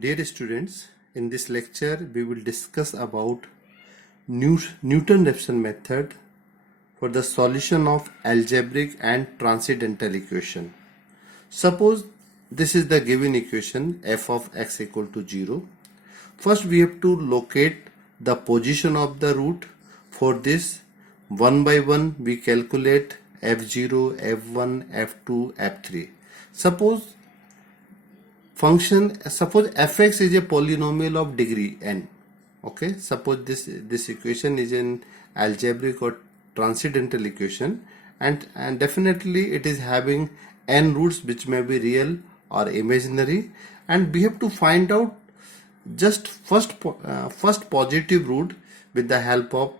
Dear students, in this lecture we will discuss about Newton-Raphson method for the solution of algebraic and transcendental equation. Suppose this is the given equation f of x equal to 0. First we have to locate the position of the root. For this, one by one we calculate f0, f1, f2, f3. Suppose fx is a polynomial of degree n. Okay, suppose this equation is an algebraic or transcendental equation, and definitely it is having n roots which may be real or imaginary, and we have to find out just first positive root with the help of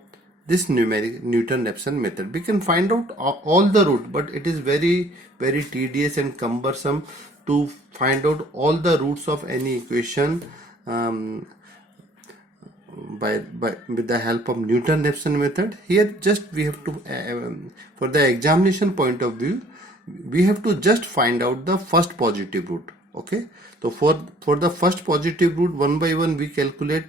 this numeric Newton-Raphson method. We can find out all the root, but it is very tedious and cumbersome to find out all the roots of any equation with the help of Newton-Raphson method. Here just we have to for the examination point of view, we have to just find out the first positive root. Okay, so for the first positive root, one by one we calculate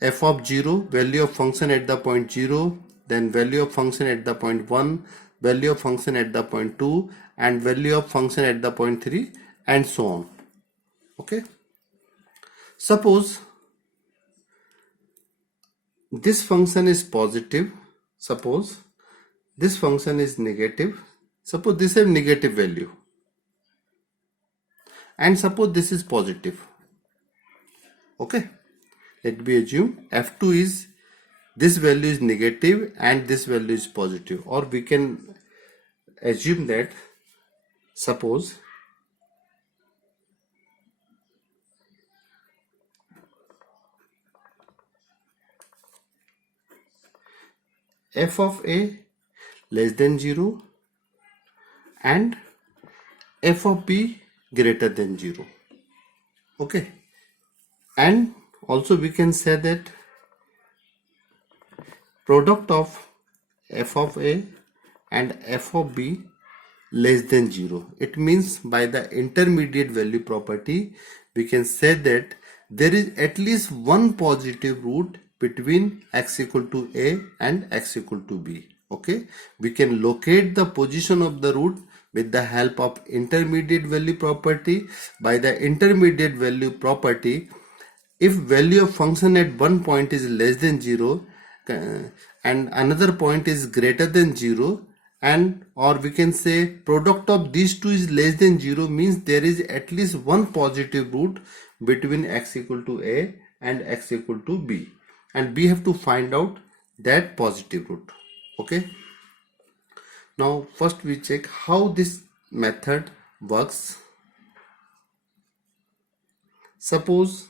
f of 0, value of function at the point 0, then value of function at the point 1, value of function at the point 2, and value of function at the point 3, and so on. Okay, suppose this function is positive, suppose this function is negative, suppose this is negative value, and suppose this is positive. Okay, let me assume f2 is, this value is negative and this value is positive, or we can assume that suppose f of a less than 0 and f of b greater than 0. Okay, and also we can say that product of f of a and f of b less than 0. It means by the intermediate value property we can say that there is at least one positive root between x equal to a and x equal to b. Okay, we can locate the position of the root with the help of intermediate value property. By the intermediate value property, if value of function at one point is less than 0 and another point is greater than 0, and or we can say product of these two is less than 0, means there is at least one positive root between x equal to a and x equal to b, and we have to find out that positive root. Okay, now first we check how this method works. Suppose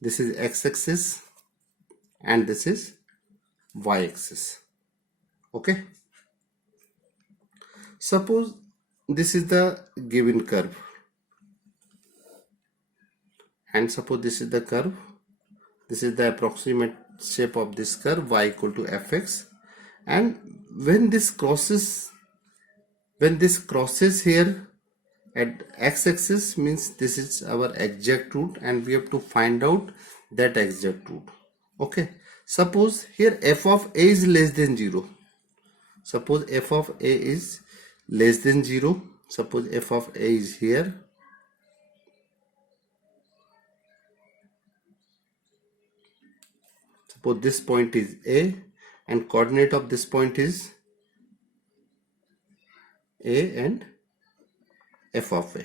this is x-axis and this is y-axis. Okay, suppose this is the given curve, and suppose this is the curve, this is the approximate shape of this curve, y equal to fx, and when this crosses here at x-axis, means this is our exact root, and we have to find out that exact root. Okay, suppose here f of a is less than 0. Suppose f of a is less than 0. Suppose f of a is here. Suppose this point is a and coordinate of this point is a and f of a.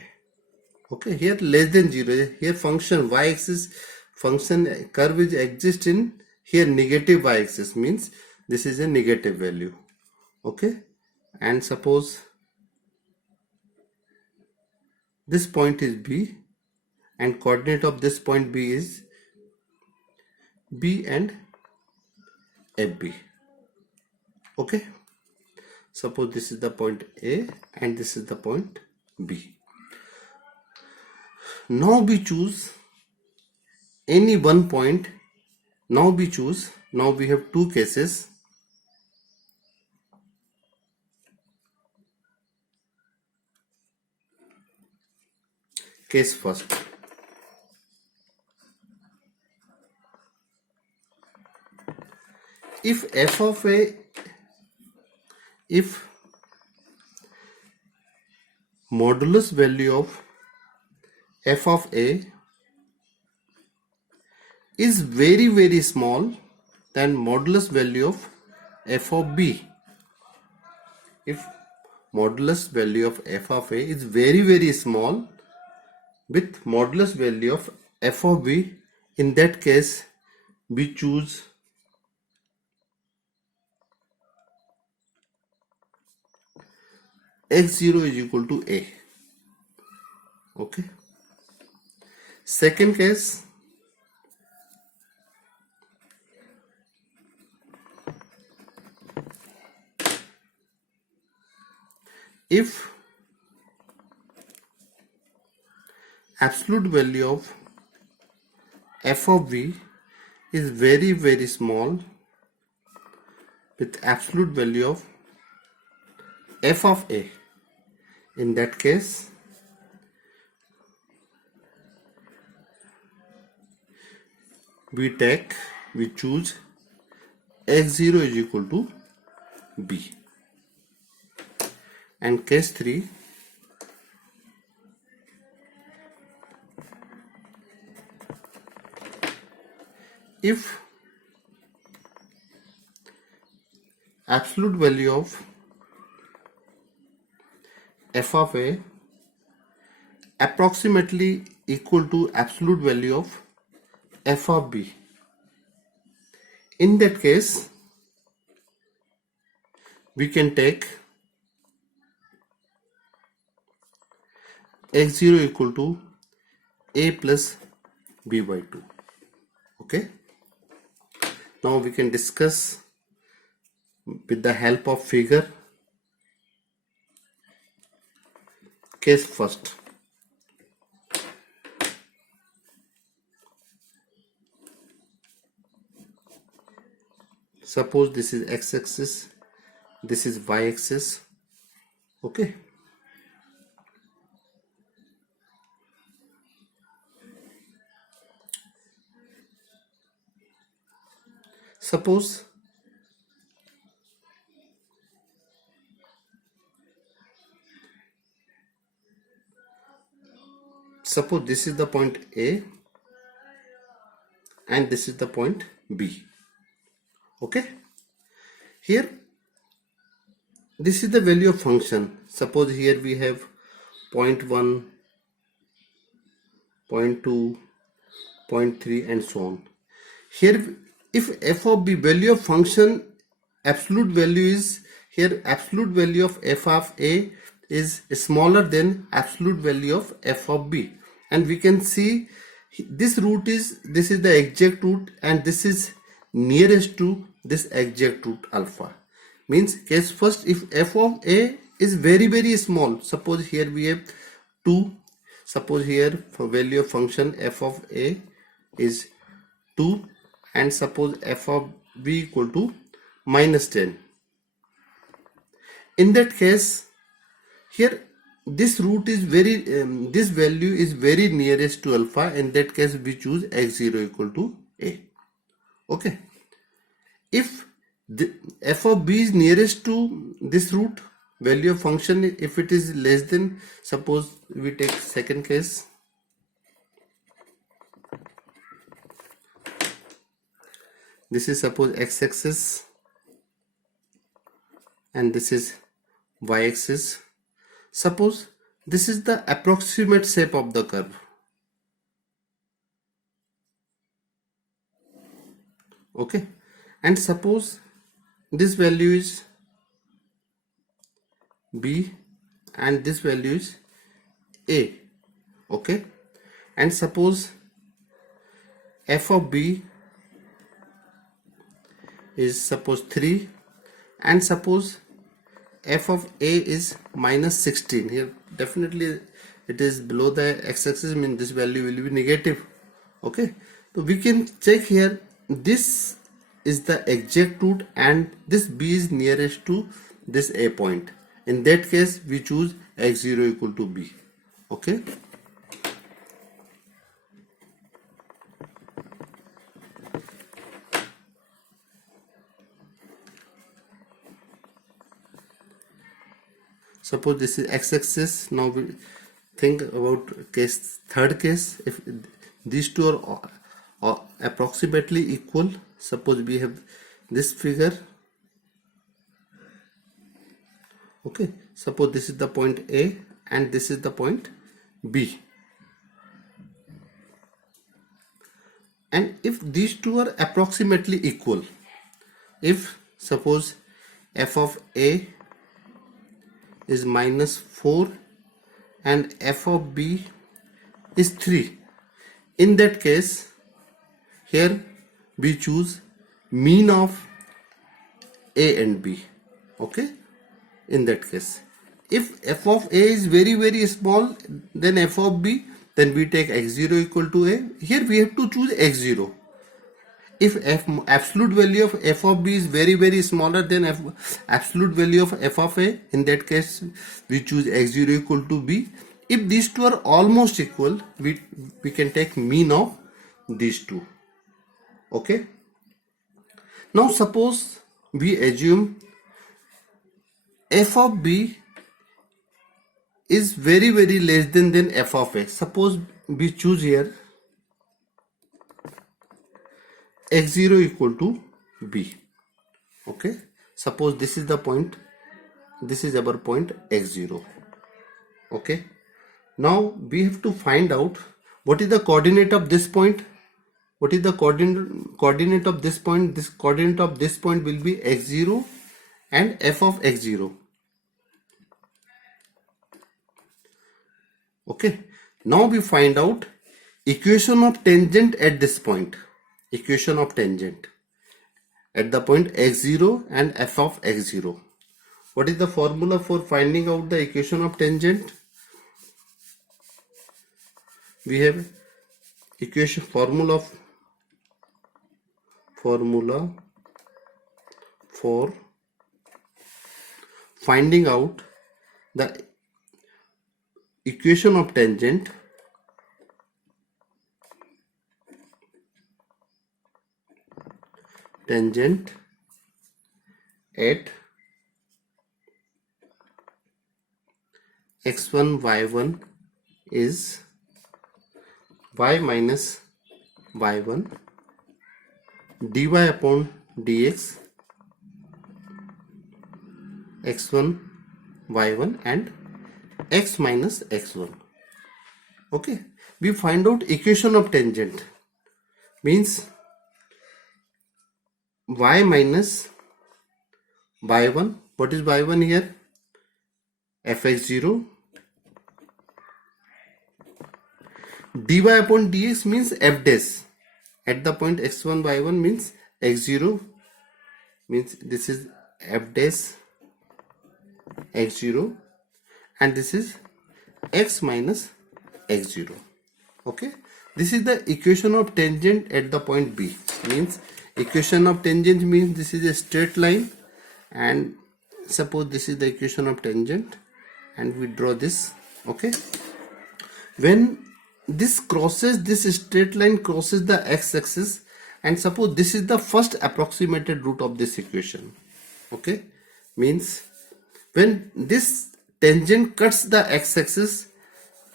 Okay, here less than 0, here function y-axis, function curve is exist in here negative y-axis, means this is a negative value. Okay, and suppose this point is b and coordinate of this point b is b and fb. Okay, suppose this is the point a and this is the point b. Now we choose any one point. Now we have two cases. Case first. If f of a, if modulus value of f of a is very very small, then modulus value of f of b. If modulus value of f of a is very very small with modulus value of f of b, in that case we choose x0 is equal to a. Okay. Second case, if absolute value of f of v is very very small with absolute value of f of a, in that case we choose x0 is equal to b. And case 3, if absolute value of f of a approximately equal to absolute value of f of b, in that case we can take x0 equal to a plus b by 2. Okay. Now we can discuss with the help of figure. Case first. Suppose this is x-axis, this is y-axis. Okay. Suppose this is the point A and this is the point B. Okay. Here this is the value of function. Suppose here we have 0.1, 0.2, 0.3 and so on. Here if f of b, value of function, absolute value is here, absolute value of f of a is smaller than absolute value of f of b, and we can see this root is, this is the exact root and this is nearest to this exact root alpha. Means case first, if f of a is very very small, suppose here we have 2, suppose here for value of function f of a is 2 and suppose f of b equal to minus 10. In that case, here this root is very, this value is very nearest to alpha. In that case, we choose x0 equal to a. Okay. If the f of b is nearest to this root, value of function, if it is less than, suppose we take second case. This is suppose x-axis and this is y-axis. Suppose this is the approximate shape of the curve. Okay. And suppose this value is b and this value is a. Okay. And suppose f of b is suppose 3 and suppose f of a is minus 16. Here definitely it is below the x-axis, means this value will be negative. Okay, so we can check here, this is the exact root and this b is nearest to this a point. In that case we choose x0 equal to b. Okay, Suppose this is x-axis. Now we think about third case. If these two are approximately equal, suppose we have this figure. Okay, suppose this is the point A and this is the point B. And if these two are approximately equal, if suppose f of A is -4 and f of B is 3, in that case here we choose mean of A and B. Okay, in that case if f of A is very small, then f of B, then we take x0 equal to A. Here we have to choose x0. If absolute value of f of B is very smaller than absolute value of f of A, in that case we choose x0 equal to B. If these two are almost equal, we can take mean of these two. Okay, now suppose we assume f of B is very less than f of A. Suppose we choose here x0 equal to B. Okay, suppose this is the point, this is our point x0. Okay, now we have to find out what is the coordinate of this point. What is the coordinate of this point? This coordinate of this point will be x0 and f of x0. Okay, now we find out equation of tangent at this point. Equation of tangent at the point x0 and f of x0. What is the formula for finding out the equation of tangent? We have equation formula for finding out the equation of tangent at x1 y1 is y minus y1 dy upon dx x1 y1 and x minus x1. Okay, we find out equation of tangent means y minus y1. What is y1 here? fx0 dy upon dx means f dash at the point x1 y1 means x0 means this is f dash x0 and this is x minus x0. Okay, this is the equation of tangent at the point B. Means equation of tangent means this is a straight line, and suppose this is the equation of tangent and we draw this. Okay, when this crosses, this straight line crosses the x-axis, and suppose this is the first approximated root of this equation. Okay, means when this tangent cuts the x-axis,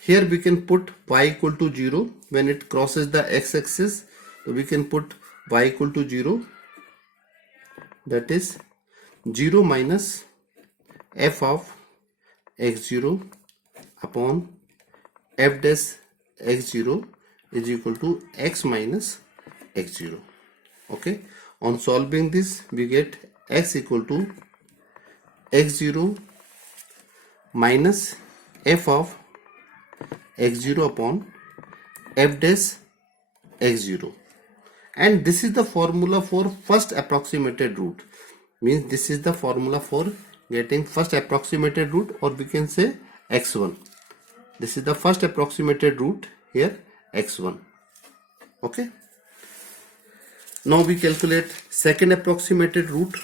here we can put y equal to 0. When it crosses the x-axis, so we can put y equal to 0, that is 0 minus f of x0 upon f dash x0 is equal to x minus x0. Okay, on solving this we get x equal to x0 minus f of x0 upon f dash x0, and this is the formula for first approximated root. Means this is the formula for getting first approximated root, or we can say x1. This is the first approximated root here, x1. Okay, now we calculate second approximated root.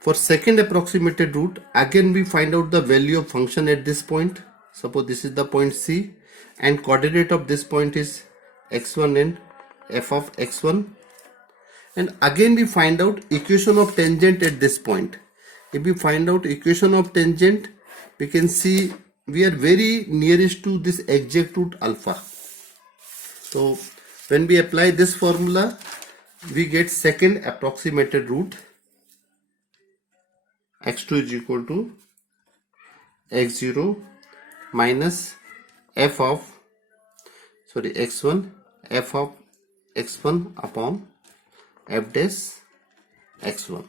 For second approximated root, again we find out the value of function at this point. Suppose this is the point C and coordinate of this point is x1 and f of x1, and again we find out equation of tangent at this point. if we find out equation of tangent, we can see we are very nearest to this exact root alpha. So when we apply this formula, we get second approximated root x2 is equal to x0 minus f of x1 f of x1 upon f dash x1.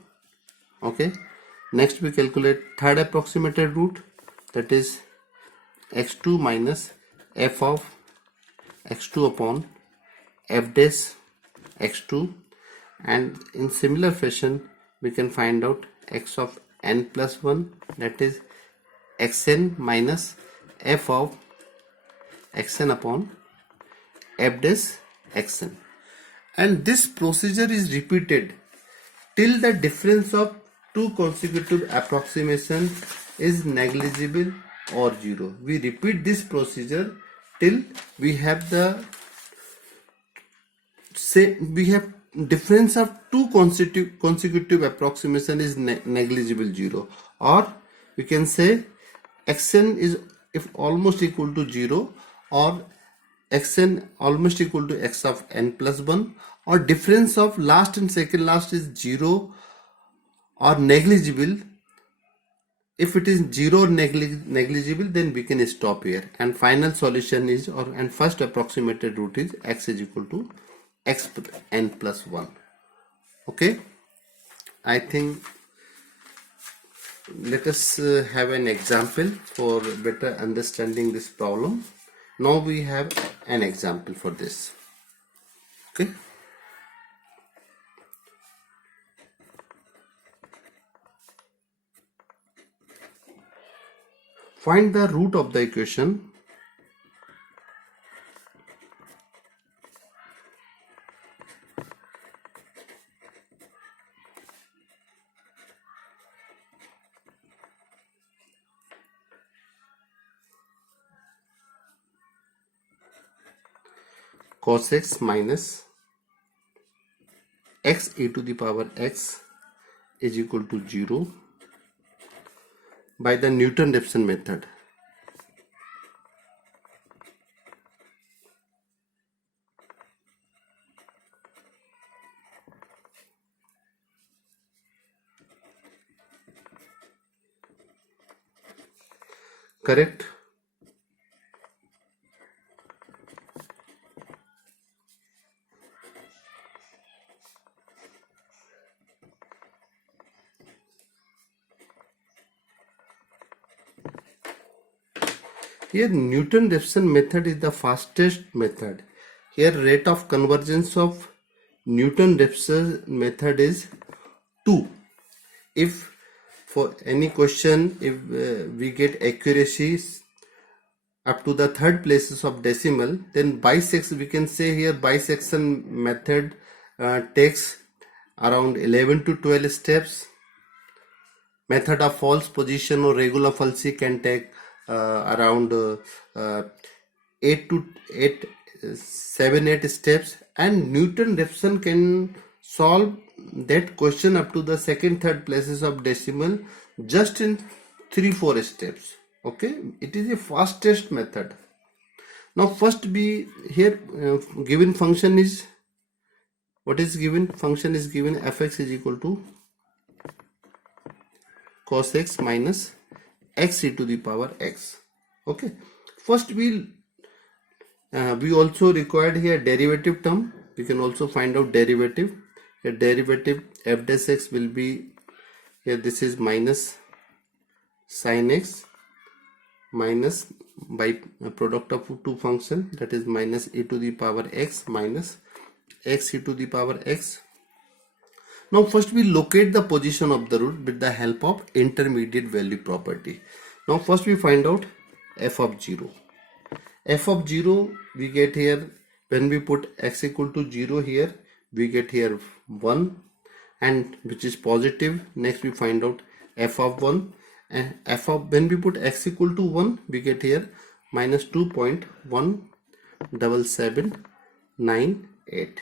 Okay, next we calculate third approximated root, that is x2 minus f of x2 upon f dash x2, and in similar fashion we can find out x of n plus 1, that is xn minus f of xn upon f dash xn, and this procedure is repeated till the difference of two consecutive approximation is negligible or zero. We repeat this procedure till we have difference of two consecutive approximation is negligible zero, or we can say xn is if almost equal to 0, or xn almost equal to x of n plus 1, or difference of last and second last is 0 or negligible. If it is 0 or negligible, then we can stop here, and final solution is, and first approximated root is x is equal to x n plus 1. Okay, I think let us have an example for better understanding this problem. Now we have an example for this. Okay, find the root of the equation cos x minus x e to the power x is equal to 0 by the Newton-Raphson method. Correct? Here Newton-Raphson method is the fastest method. Here rate of convergence of Newton-Raphson method is 2. If for any question, if we get accuracy up to the third places of decimal, then bisection, we can say here bisection method takes around 11 to 12 steps. Method of false position or regular falsi can take around 8 to 8 steps, and Newton-Raphson can solve that question up to the second third places of decimal just in 3-4 steps. Okay, it is a fastest method. Now first be here given function is, what is given? Function is given fx is equal to cos x minus x e to the power x. Okay, first we also required here derivative term. We can also find out derivative. A derivative f dash x will be here, this is minus sin x minus by product of two function, that is minus e to the power x minus x e to the power x. Now first we locate the position of the root with the help of intermediate value property. Now first we find out f of 0. F of 0 we get here, when we put x equal to 0 here, we get here 1, and which is positive. Next we find out f of 1, and f of, when we put x equal to 1, we get here minus 2.17798.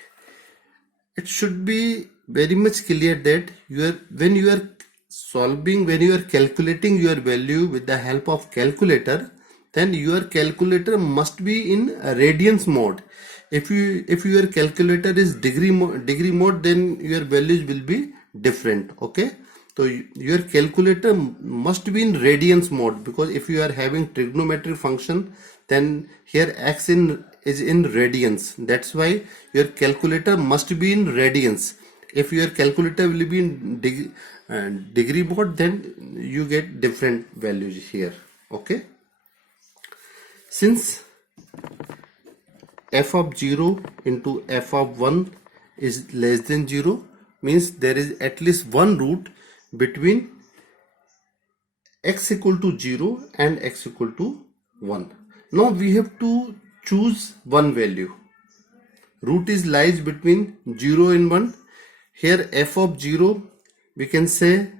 It should be very much clear that when you are solving, when you are calculating your value with the help of calculator, then your calculator must be in radians mode. If your calculator is degree mode, then your values will be different. Okay, so your calculator must be in radians mode, because if you are having trigonometric function, then here x is in radians. That's why your calculator must be in radians. If your calculator will be in degree mode, then you get different values here. Okay, since f of 0 into f of 1 is less than 0, means there is at least one root between x equal to 0 and x equal to 1. Now we have to choose one value. Root is lies between 0 and 1. Here f of 0, we can say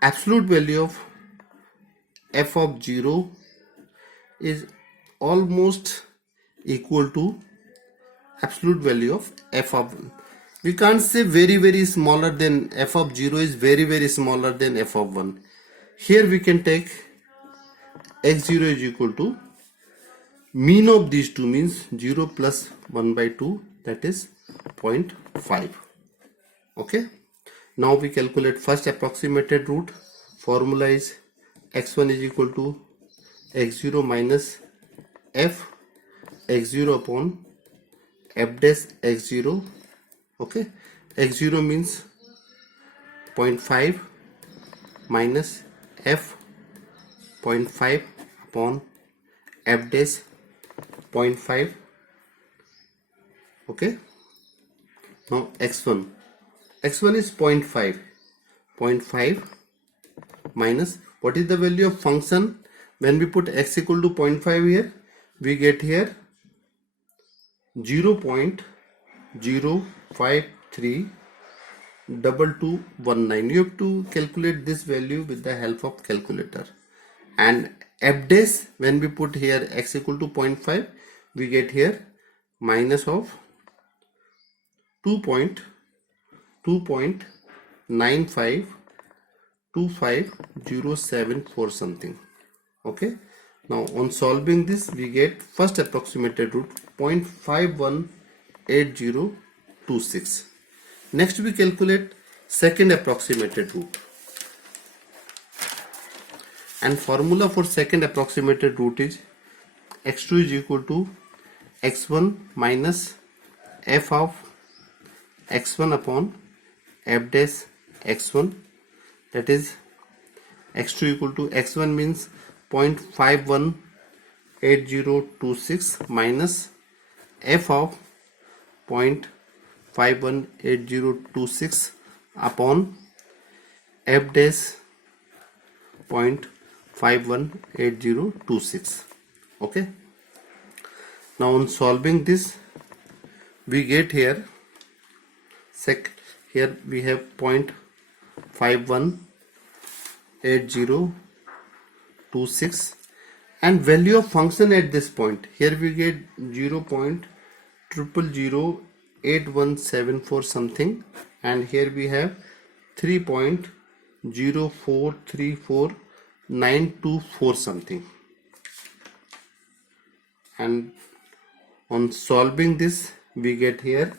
absolute value of f of 0 is almost equal to absolute value of f of 1. We can't say very smaller than f of 0 is very smaller than f of 1. Here we can take x0 is equal to mean of these two, means 0 plus 1 by 2, that is 0.5. Okay, now we calculate first approximated root. Formula is x1 is equal to x0 minus f x0 upon f dash x0. Okay, x0 means 0.5 minus f 0.5 upon f dash 0.5. Okay, now x1 is 0.5 minus, what is the value of function? When we put x equal to 0.5 here, we get here 0.0532219. You have to calculate this value with the help of calculator. And f dash, when we put here x equal to 0.5, we get here minus of 2.952507 something. Okay, now on solving this, we get first approximated root 0.518026. Next we calculate second approximated root, and formula for second approximated root is x2 is equal to x1 minus f of x1 upon f dash x1, that is x2 equal to x1 means 0.518026 minus f of 0.518026 upon f dash 0.518026. Okay, now on solving this, we get here here we have 0.518026 and value of function at this point. Here we get 0.0008174 something, and here we have 3.0434924 something. And on solving this, we get here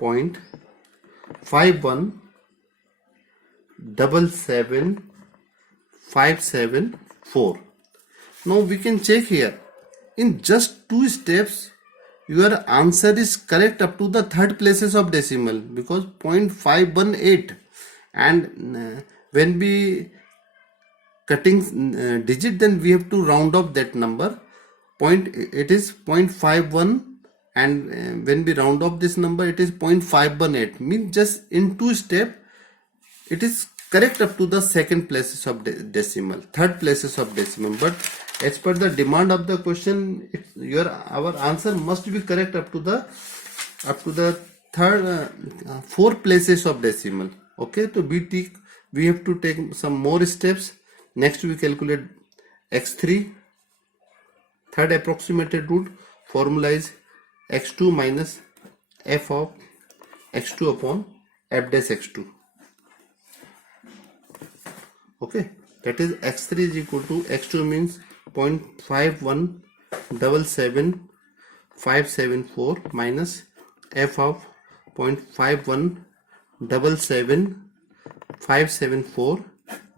0.5177574. Now we can check here, in just 2 steps your answer is correct up to the third places of decimal, because 0.518, and when we cutting digit, then we have to round off that number. It is 0.51, and when we round off this number, it is 0.518. Means just in 2 steps it is correct up to the second places of decimal, third places of decimal. But as per the demand of the question, our answer must be correct up to the third 4 places of decimal. Okay, so we have to take some more steps. Next we calculate x3, third approximated root. Formula is x2 minus f of x2 upon f dash x2. Okay, that is x3 is equal to x2 means 0.5177574 minus f of 0.5177574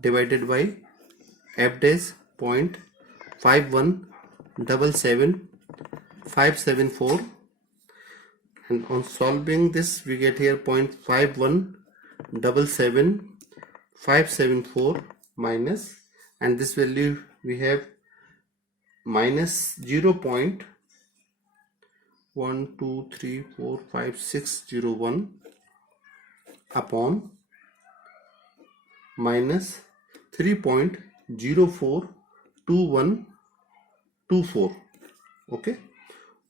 divided by f dash 0.5177574, and on solving this we get here 0.5177574 minus, and this value we have minus 0.123456601 upon minus 3.042124. Okay,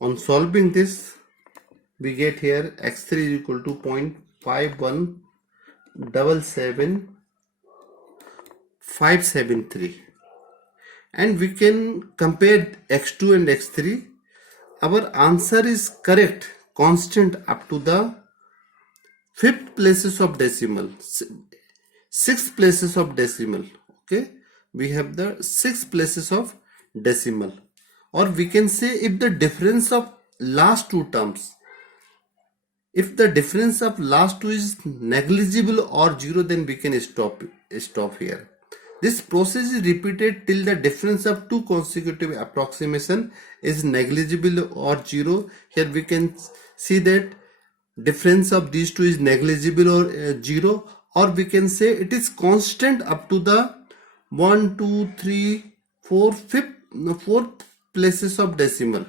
on solving this we get here x3 is equal to 0.5177573, and we can compare x2 and x3. Our answer is correct, constant up to the 5th places of decimal, 6th places of decimal. Okay, we have the 6 places of decimal, or we can say if the difference of last two terms, if the difference of last two is negligible or 0, then we can stop here. This process is repeated till the difference of two consecutive approximation is negligible or 0. Here we can see that difference of these two is negligible or 0, or we can say it is constant up to the 1, 2, 3, 4, 4th places of decimal.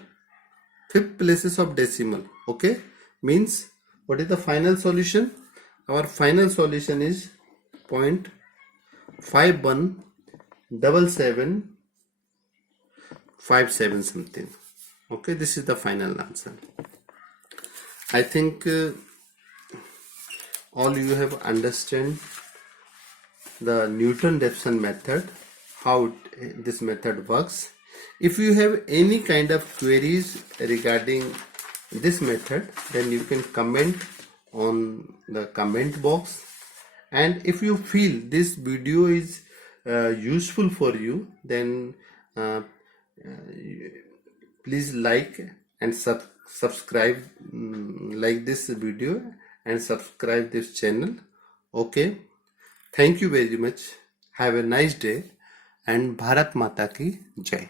5th places of decimal. Okay, means what is the final solution? Our final solution is 0.517757 something. Okay, this is the final answer. I think all you have understand the Newton-Raphson method, how this method works. If you have any kind of queries regarding this method, then you can comment on the comment box, and if you feel this video is useful for you, then please like and subscribe, like this video and subscribe this channel. Okay, thank you very much. Have a nice day, and Bharat Mata ki Jai.